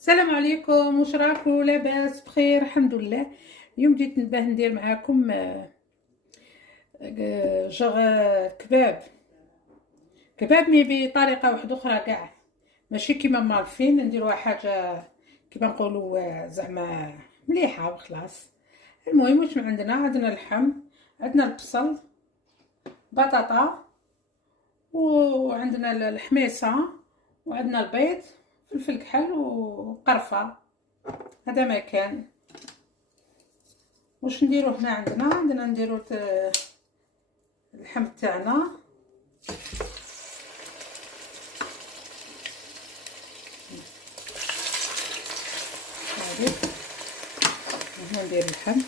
السلام عليكم، واش راكم؟ لاباس بخير الحمد لله. اليوم جيت نباه ندير معاكم كباب مي بطريقه واحده اخرى كاع، ماشي كيما معرفين نديروها حاجه كيما نقولوا زعما مليحه وخلاص. المهم واش عندنا اللحم، عندنا البصل، بطاطا، وعندنا الحميصه، وعندنا البيض، فلفل كحل وقرفه. هذا ما كان. واش نديرو هنا؟ عندنا نديرو اللحم تاعنا، هادي هنا ندير اللحم،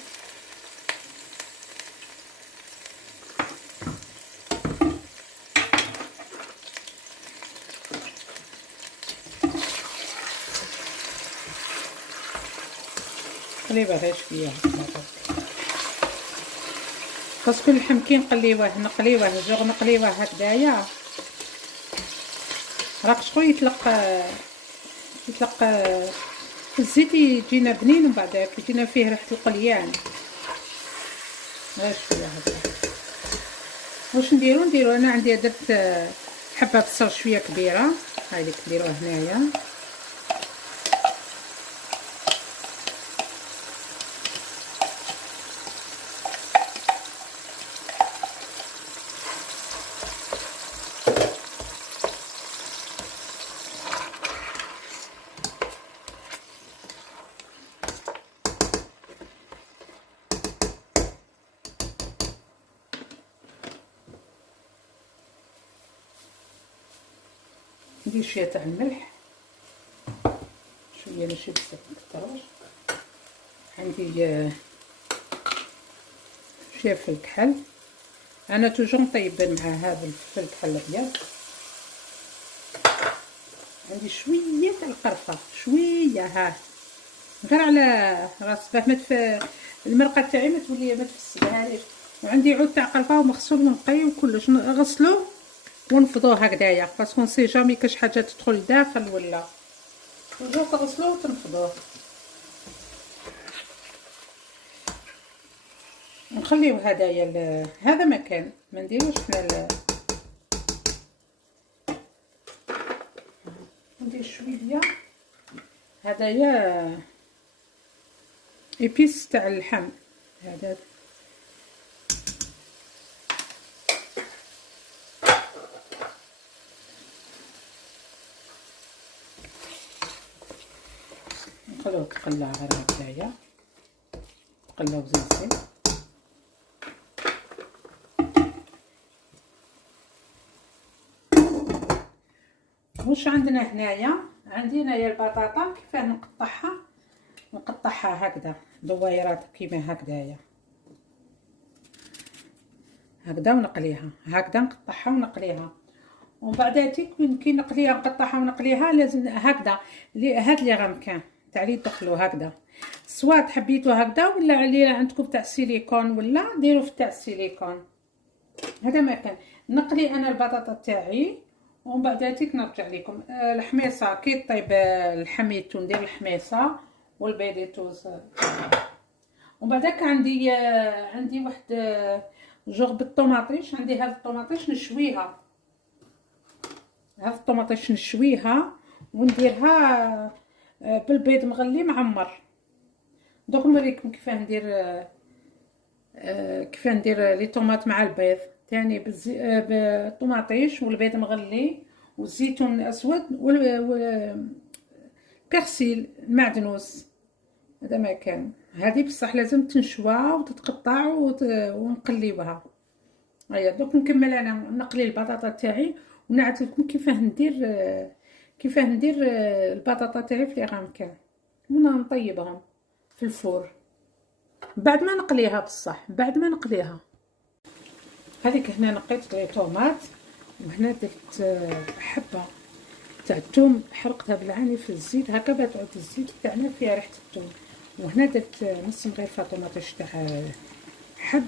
نقليوه غير شويه خاصكو اللحم كي نقليوه نقليوه هكذايا راك شغل يطلق الزيت يجينا بنين، ومن بعد يجينا فيه ريحه القليان. غير شويه هكا. واش نديرو انا عندي درت حبه بصل شويه كبيره، هاذيك نديروها هنايا. ندير شويه تاع الملح، شويه ماشي بزاف مكتروش. عندي شويه فلفل كحل، انا توجور نطيب مع هذا الفلفل الكحل الابيض. عندي شويه تاع القرفه، شويه ها غير على راس باه المرقه تاعي ما تولي ما تفسدهاليش. وعندي عود تاع قرفه ومغسول ونقي وكلش، نغسلوه ونفضوه هكذايا باسكو سي جامي كاش حاجه تدخل لداخل، ولا توجور تغسلوه وتنفضوه. نخليو هدايا هذا مكان، ما نديروش حنا ندير شويه هدايا ايبيس تاع اللحم هذا. نخلوه تقلع غير هكذايا، تقلاو زين. واش عندنا هنايا؟ عندي هنايا البطاطا كيفاه نقطعها هكذا دويرات كيما هكذايا، هكذا ونقليها هكذا، نقطعها ونقليها. ومن بعد كي نقليها نقطعها ونقليها لازم هكذا هاد لي غامكان تاع لي يدخلوا هكذا، سواء حبيتو هكذا ولا عليه عندكم تاع السيليكون ولا ديروا في تاع السيليكون. هذا ما كان. نقلي انا البطاطا تاعي ومن بعد نرجع لكم. الحميصه كي طيب الحميتو ندير الحميصه والبيضيتو، ومن بعد عندي واحد جوغ بالطوماطيش. عندي هاد الطوماطيش نشويها، هاد الطوماطيش نشويها ونديرها بالبيض مغلي معمر. دوك نوريكم كيفاه ندير لي طوماط مع البيض تاني بالطوماطيش والبيض مغلي والزيتون الاسود والبرسيل المعدنوس. هذا ما كان. هذه بصح لازم تنشوى وتتقطع ونقليوها. هيا دوك نكمل انا نقلي البطاطا تاعي ونعت لكم كيفاه ندير البطاطا تاعي في لي غامكان ونطيبهم في الفور بعد ما نقليها. بصح بعد ما نقليها هذيك هنا نقيت لي طوماط، وهنا درت حبه تاع الثوم حرقتها بالعاني في الزيت هكا باش تعود الزيت تاعنا فيها ريحه الثوم. وهنا درت نص مغرفه طوماطيش تاع حب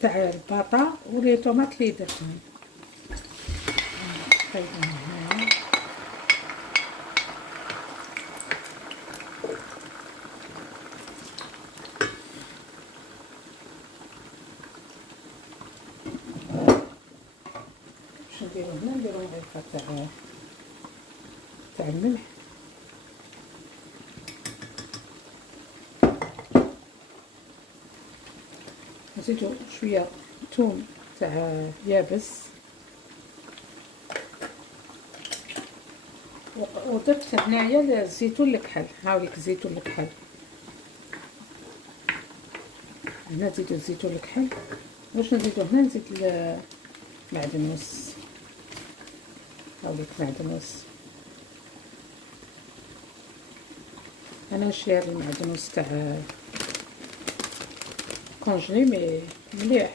تاع الباطا ولي طوماط اللي درتهم. طيبهم هنايا معلقه تاع الملح، نزيدو شويه ثوم تاع يابس، ودرت هنايا الزيتون الكحل. هاوليك الزيتون الكحل، هنا نزيدو الزيتون الكحل. واش نزيدو هنا؟ نزيد المعدنوس. هاوليك معدنوس، انا نشري هاد المعدنوس تاع كونجلي مي مليح.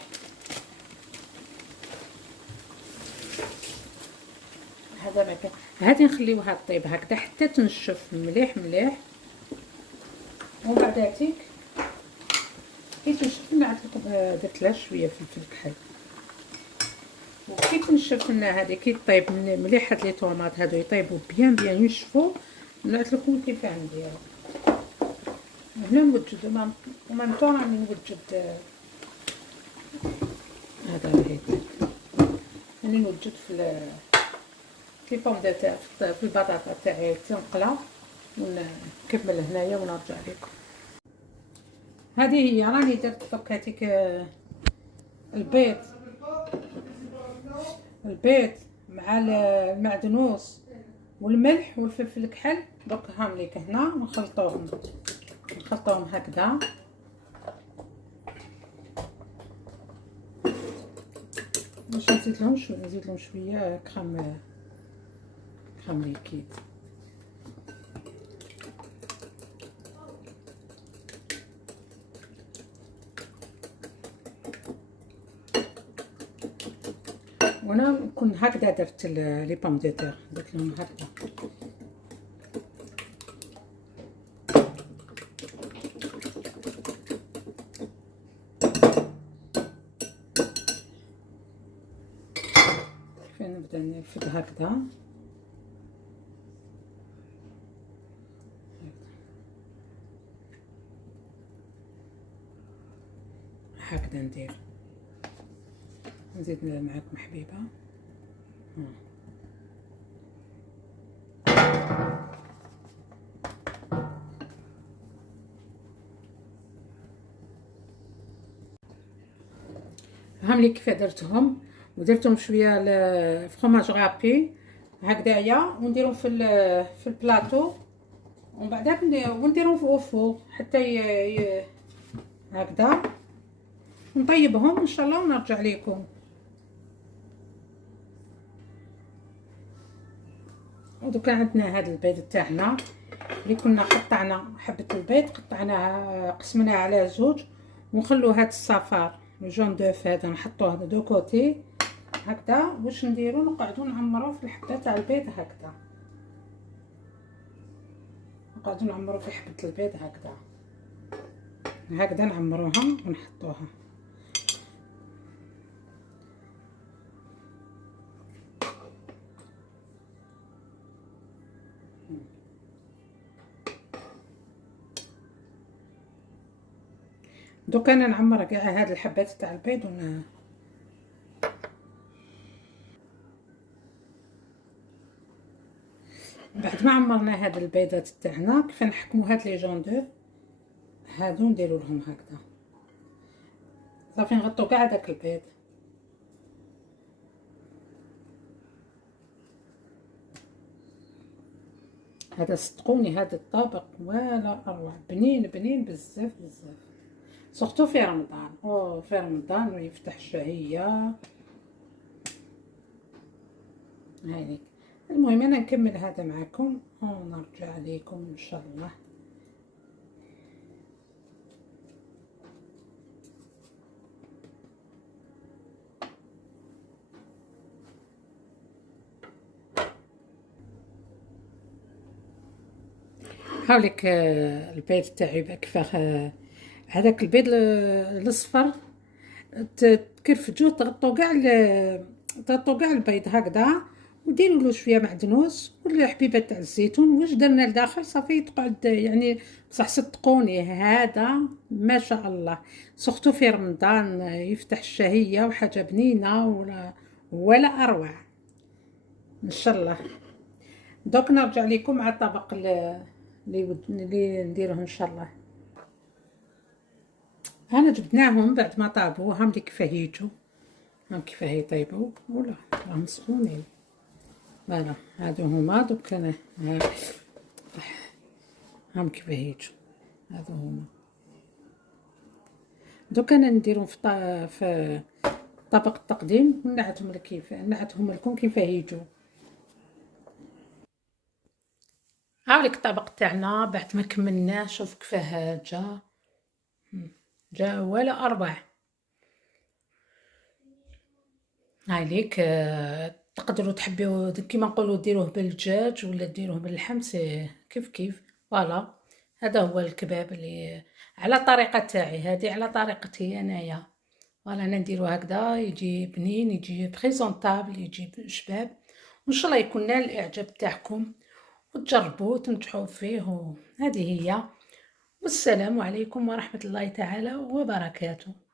هذا ما كان، هادي نخليوها طيب هكذا حتى تنشف مليح مليح. ومن بعداتيك كي تنشف نعرف درت لها شويه فلفل كحل. وكي تنشف لنا هذه كي طيب مليح، هاد لي طوماط هادو يطيبوا بيان بيان ينشفوا، نعرف لكم كيف نديرو. هنا نوجد ومام طون راني نوجد هذا الهيد، راني نوجد في لي بوم دو تير في البطاطا تاعي تنقلى، ونكمل هنايا ونرجع لكم. هذه هي راني درت دوك هذيك البيض مع المعدنوس والملح والفلفل الكحل. دوك هاهم ليك هنا ونخلطوهم هكذا. باش نزيد لهم شويه كريم ليكيد. وانا كنت هكذا درت لي بوم دو تير، درت لهم هكذا. فين نبدا نرفد هكذا ندير. نزيد معاكم حبيبه. هاملي كيف درتهم، ودرتهم شويه الفرماج غابي هكذايا، ونديرهم في البلاطو، ومن بعدك ونديرهم في اوفو حتى هكذا، نطيبهم ان شاء الله ونرجع لكم. ودوكا عندنا هذا البيض تاعنا اللي كنا قطعنا حبه البيض، قطعناها قسمناها على زوج، ونخلو هاد الصفار لو جون دوف هذا نحطوه دو كوتي هكذا. واش نديرو؟ نقعدو نعمرو في الحبه تاع البيض هكذا، نقعدو نعمرو في حبه البيض هكذا نعمروها ونحطوها. دوك انا نعمر كاع هاد الحبات تاع البيض بعد ما عمرنا هاد البيضات تاعنا كيف نحكموا هاد لي جون دو هادو نديرو لهم هكذا صافي، نغطو كاع داك البيض. هذا صدقوني هذا الطبق ولا اروع، بنين بزاف سورتو في رمضان. في رمضان ويفتح الشهيه هايليك. المهم انا نكمل هذا معكم ونرجع لكم ان شاء الله. هاوليك البيض تاعي كيفاه هذاك البيض الاصفر تكرفجوه، تغطوا كاع البيض هكذا، وديروا له شويه معدنوس والحبيبه تاع الزيتون. واش درنا لداخل صافي تقعد يعني بصح صدقوني هذا ما شاء الله، سورتو في رمضان يفتح الشهيه وحاجه بنينه ولا اروع. ان شاء الله. دوك نرجع لكم مع الطبق اللي نديروه ان شاء الله. انا جبناهم بعد ما طابوا، هاهم كيفاه يجوا، هاهم كيفاه يطيبوا، ولا راهم سخونين. فوالا هادو هما دوك انا هاهم كيفاه يجوا، هادو هما. دوك انا نديرهم في طبق التقديم نعتهم لكم كيفاه يجوا. هاوليك الطبق تاعنا بعد ما كملناه، شوف كيفاه جا ولا أربع. هايليك تقدروا تحبيو كيما نقولوا ديروه بالدجاج ولا ديروه باللحم، كيف كيف. فوالا هذا هو الكباب اللي على طريقة تاعي، هذه على طريقتي انايا. فوالا انا نديرو هكذا، يجي بنين، يجي بريزونطابل، يجي شباب. وان شاء الله يكون نال الاعجاب تاعكم وتجربوه وتنجحوا فيه. وهذه هي، والسلام عليكم ورحمة الله تعالى وبركاته.